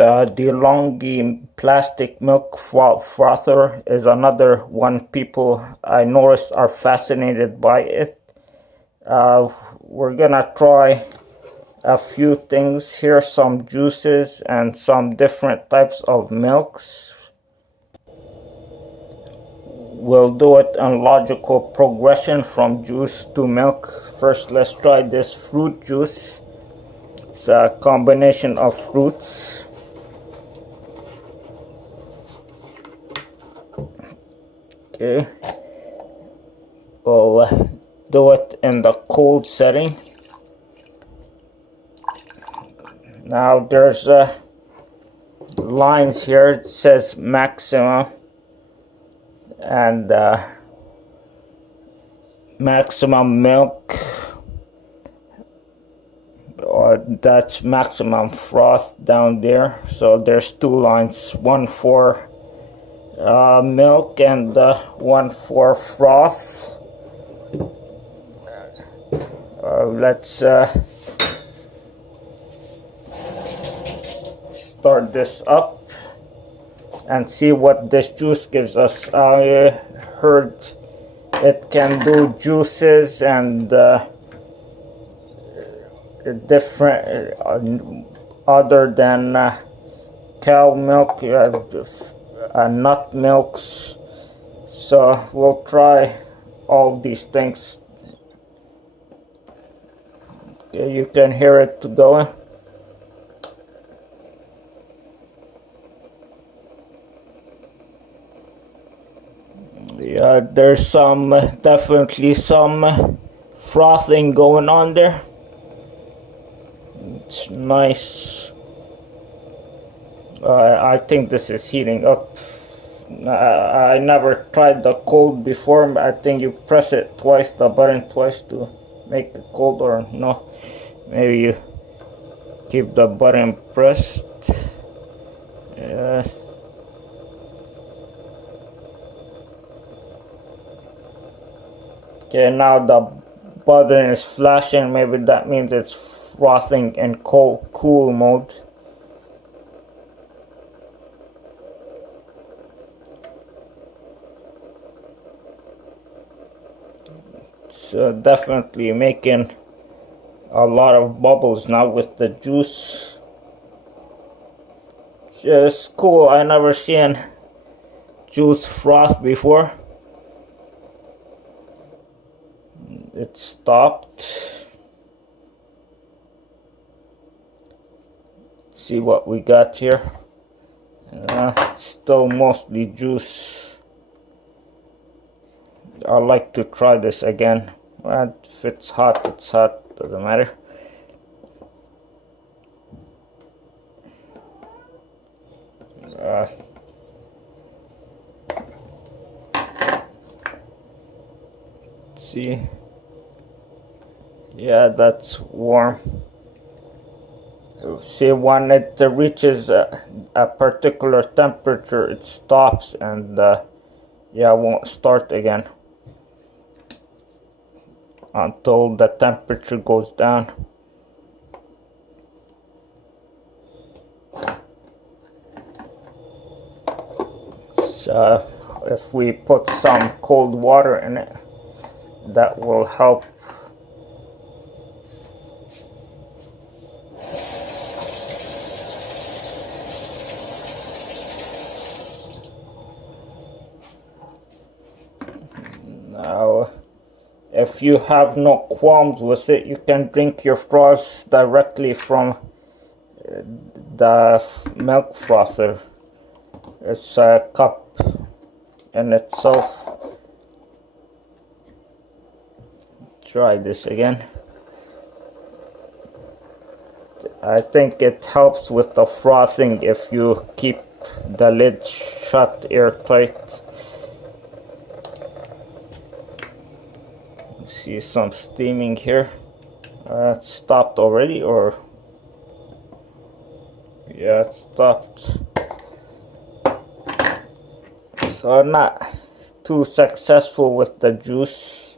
The DeLonghi plastic milk frother is another one people I noticed are fascinated by it. We're gonna try a few things here, some juices and some different types of milks. We'll do it in logical progression from juice to milk. First, let's try this fruit juice. It's a combination of fruits. Okay, we'll do it in the cold setting. Now there's lines here. It says maximum and maximum milk, or that's maximum froth down there. So there's two lines, one for milk and one for froth. Let's start this up and see what this juice gives us. I heard it can do juices and different other than cow milk, nut milks. So we'll try all these things. You can hear it going. Yeah, there's definitely some frothing going on there. It's nice. I think this is heating up. I never tried the cold before. I think you press it twice, the button twice, to make it cold, or no, maybe you keep the button pressed. Okay, now the button is flashing. Maybe that means it's frothing in cool mode. So definitely making a lot of bubbles now with the juice. Just cool. I never seen juice froth before. It stopped. See what we got here. Still mostly juice. I like to try this again. If it's hot, it's hot. Doesn't matter. Let's see. Yeah, that's warm. See, when it reaches a particular temperature, it stops, and yeah, won't start again until the temperature goes down. So if we put some cold water in it, that will help. Now, if you have no qualms with it, you can drink your froth directly from the milk frother. It's a cup in itself. Try this again. I think it helps with the frothing if you keep the lid shut airtight. See some steaming here. It stopped already, or yeah, it stopped. So not too successful with the juice.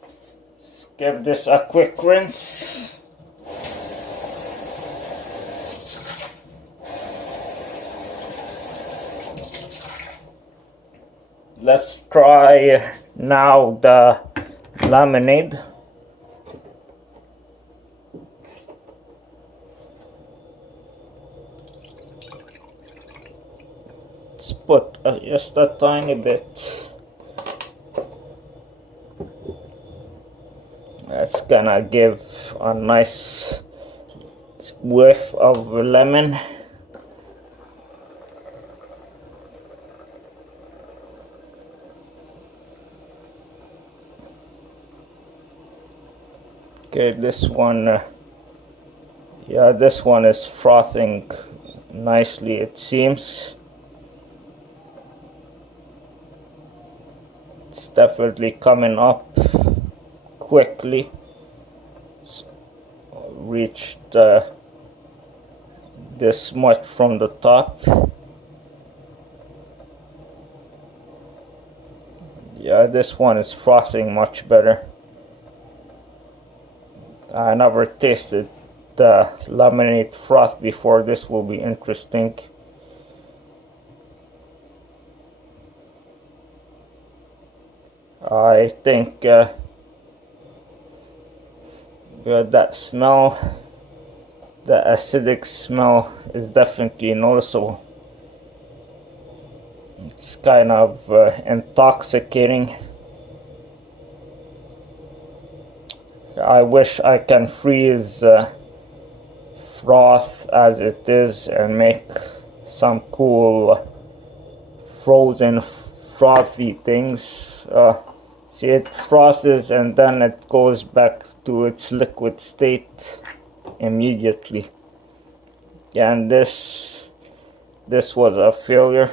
Let's give this a quick rinse. Let's try now the lemonade. Let's put just a tiny bit. That's gonna give a nice whiff of lemon. Okay, this one, yeah, this one is frothing nicely, it seems. It's definitely coming up quickly. It's reached this much from the top. Yeah, this one is frothing much better. I never tasted the lemonade froth before. This will be interesting. I think that smell, the acidic smell, is definitely noticeable. It's kind of intoxicating. I wish I can freeze froth as it is and make some cool frozen frothy things. See, it froths and then it goes back to its liquid state immediately. Yeah, and this was a failure.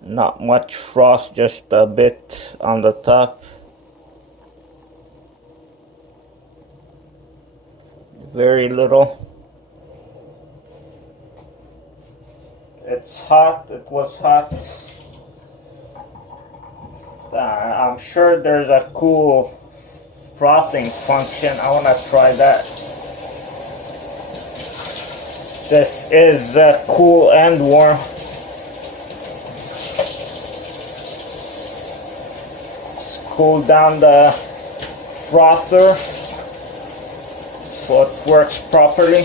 Not much froth, just a bit on the top. Very little. It's hot. It was hot. I'm sure there's a cool frothing function. I want to try that. This is cool and warm. Let's cool down the frother so it works properly.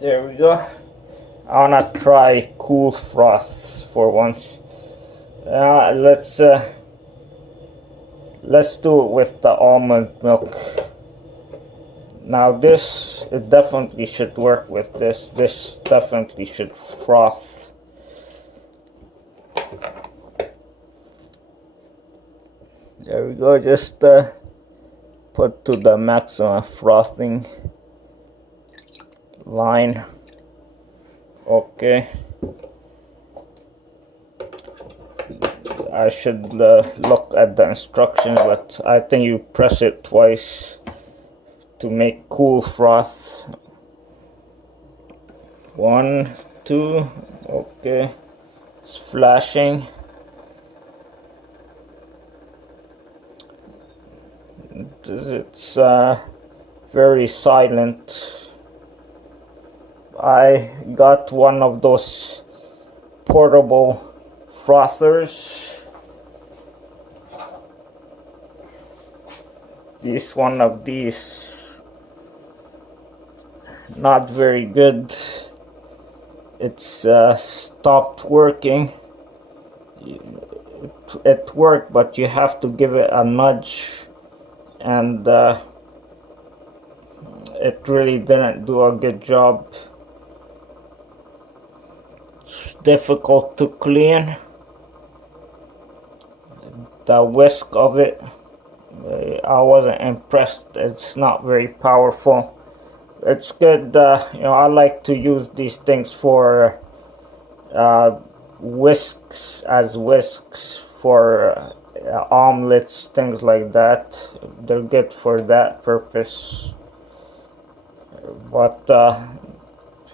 There we go. I wanna try cool froths for once. Let's do it with the almond milk. Now this, it definitely should work with this. This definitely should froth. There we go, just put to the maximum frothing line. Okay. I should look at the instructions, but I think you press it twice to make cool froth. 1, 2, okay. It's flashing. It's very silent. I got one of those portable frothers. One of these, not very good. It's stopped working. It worked, but you have to give it a nudge. And it really didn't do a good job. It's difficult to clean. The whisk of it, I wasn't impressed. It's not very powerful. It's good, you know, I like to use these things for whisks for omelets, things like that. They're good for that purpose. But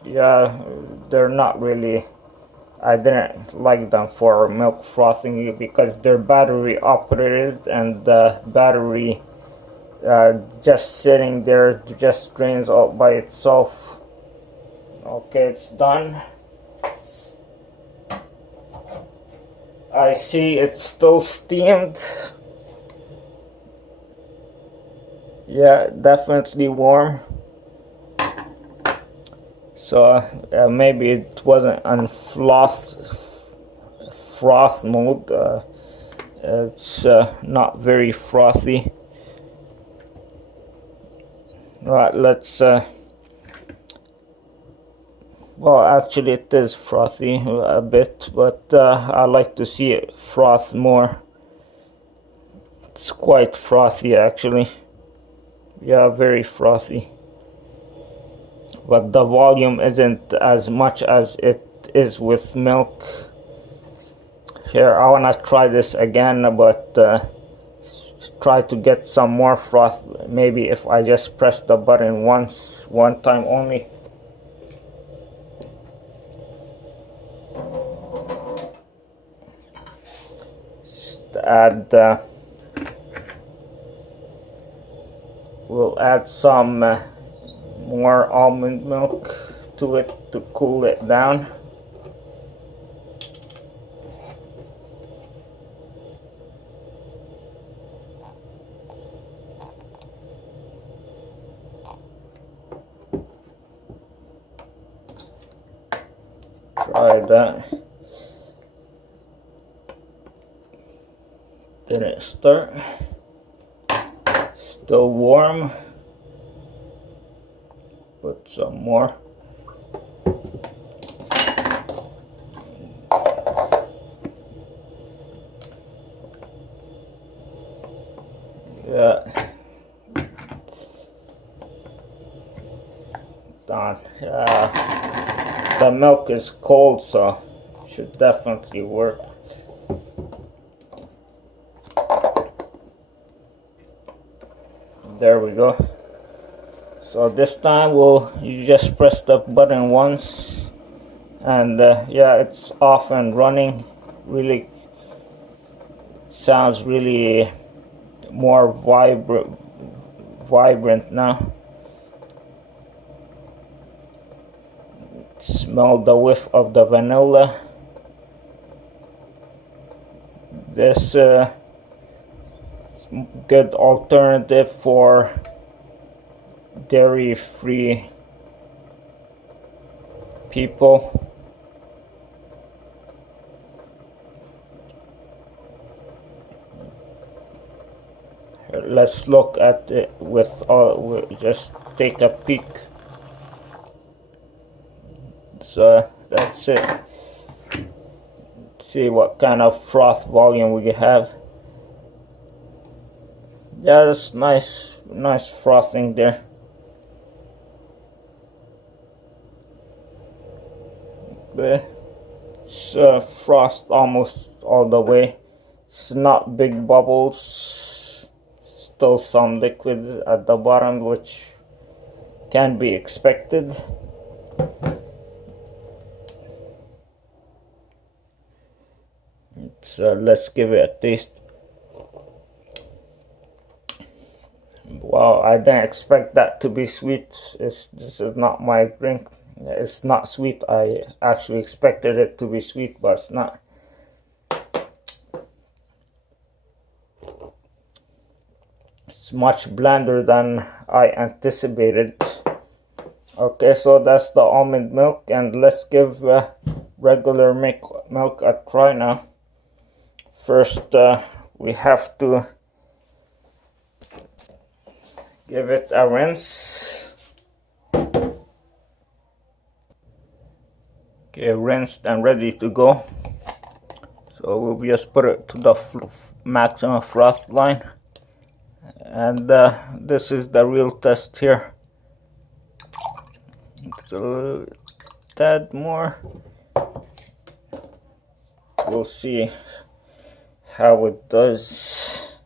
yeah, they're not really, I didn't like them for milk frothing because they're battery operated, and the battery just sitting there just drains out by itself. Okay, it's done. I see it's still steamed. Yeah, definitely warm. So maybe it wasn't on froth mode. It's not very frothy. Right, let's well, actually it is frothy a bit, but I like to see it froth more. It's quite frothy actually. Yeah, very frothy. But the volume isn't as much as it is with milk. Here, I wanna try this again, but try to get some more froth. Maybe if I just press the button once, one time only. Just add, we'll add some more almond milk to it to cool it down. Try that. Didn't start. Still warm. Put some more. Yeah. Done. The milk is cold, so should definitely work. There we go. So this time you just press the button once, and yeah, it's off and running. Really sounds really more vibrant now. Smell the whiff of the vanilla. This good alternative for dairy-free people. Let's look at it we'll just take a peek. So that's it. See what kind of froth volume we have. Yeah, that's nice frothing there. It's frost almost all the way. It's not big bubbles. Still some liquid at the bottom, which can be expected. So let's give it a taste. Wow, I didn't expect that to be sweet. This is not my drink. It's not sweet. I actually expected it to be sweet, but it's not. It's much blander than I anticipated. Okay, so that's the almond milk, and let's give regular milk a try now. First, we have to give it a rinse. Okay, rinsed and ready to go. So we'll just put it to the maximum froth line. And this is the real test here. So a tad more. We'll see how it does.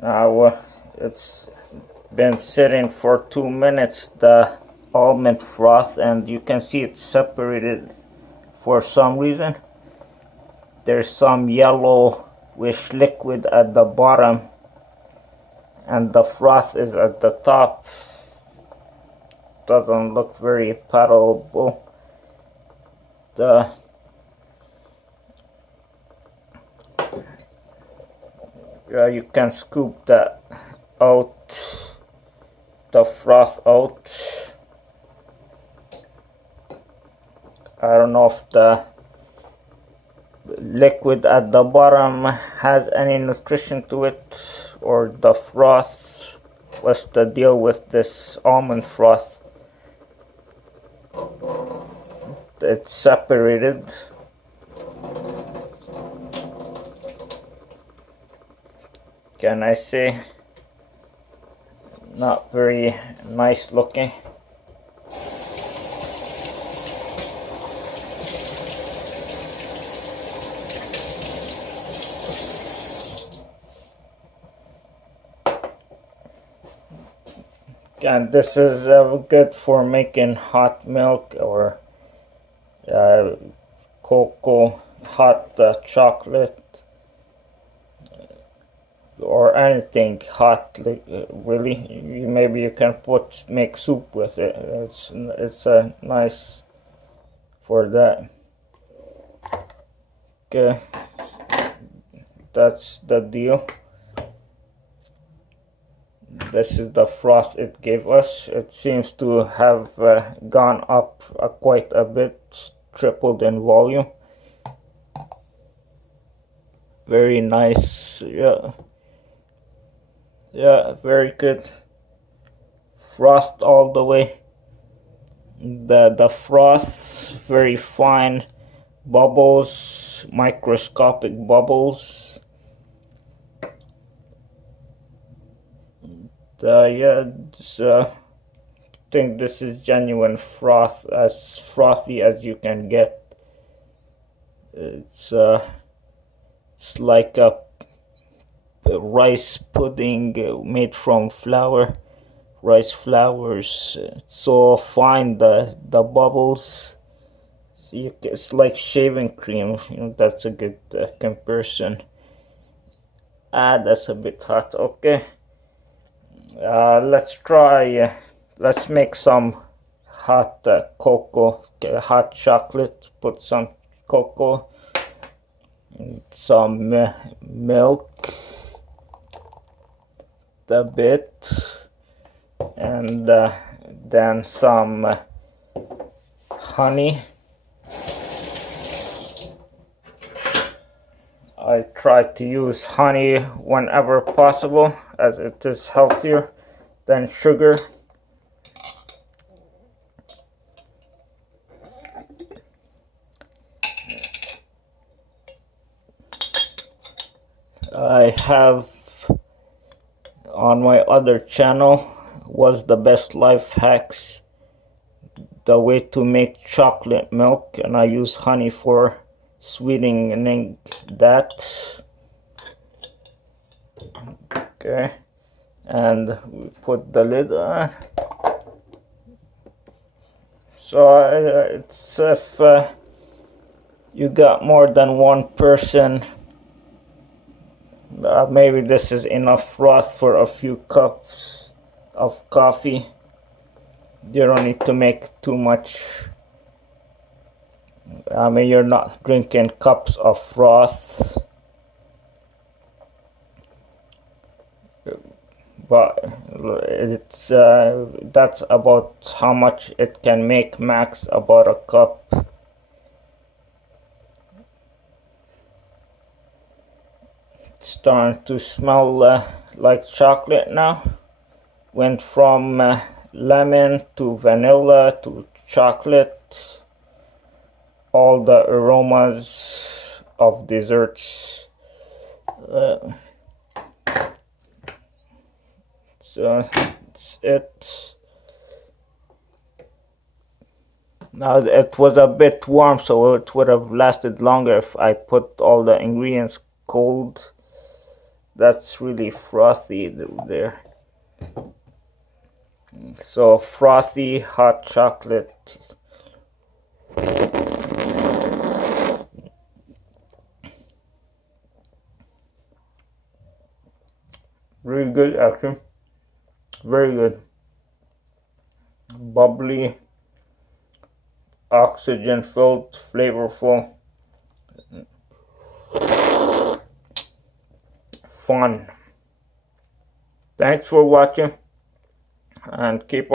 Now it's been sitting for 2 minutes, the almond froth, and you can see it's separated for some reason. There's some yellowish liquid at the bottom, and the froth is at the top. doesn't look very palatable. Yeah, you can scoop that out, the froth out. I don't know if the liquid at the bottom has any nutrition to it, or the froth. What's the deal with this almond froth? It's separated. Can I say? Not very nice looking. And this is good for making hot milk or cocoa, hot chocolate, or anything hot. Really, maybe you can make soup with it. It's nice for that. Okay, that's the deal. This is the froth it gave us. It seems to have gone up quite a bit, tripled in volume. Very nice. Yeah, very good. Froth all the way. The froth, very fine bubbles, microscopic bubbles. Yeah, I think this is genuine froth, as frothy as you can get. It's like a rice pudding made from rice flours. It's so fine, the bubbles. See, it's like shaving cream. That's a good comparison. That's a bit hot. Okay. Let's try, let's make some hot cocoa, hot chocolate. Put some cocoa, some milk, a bit, and then some honey. I try to use honey whenever possible, as it is healthier than sugar. I have on my other channel was the best life hacks, the way to make chocolate milk, and I use honey for sweetening that. Okay, and we put the lid on. So it's if you got more than one person, maybe this is enough froth for a few cups of coffee. You don't need to make too much. I mean, you're not drinking cups of froth, but it's that's about how much it can make, max about a cup. It's starting to smell like chocolate now. Went from lemon to vanilla to chocolate. All the aromas of desserts. So that's it. Now it was a bit warm, so it would have lasted longer if I put all the ingredients cold. That's really frothy there. So frothy hot chocolate. Really good, actually. Very good. bubbly, oxygen filled, flavorful, fun. Thanks for watching and keep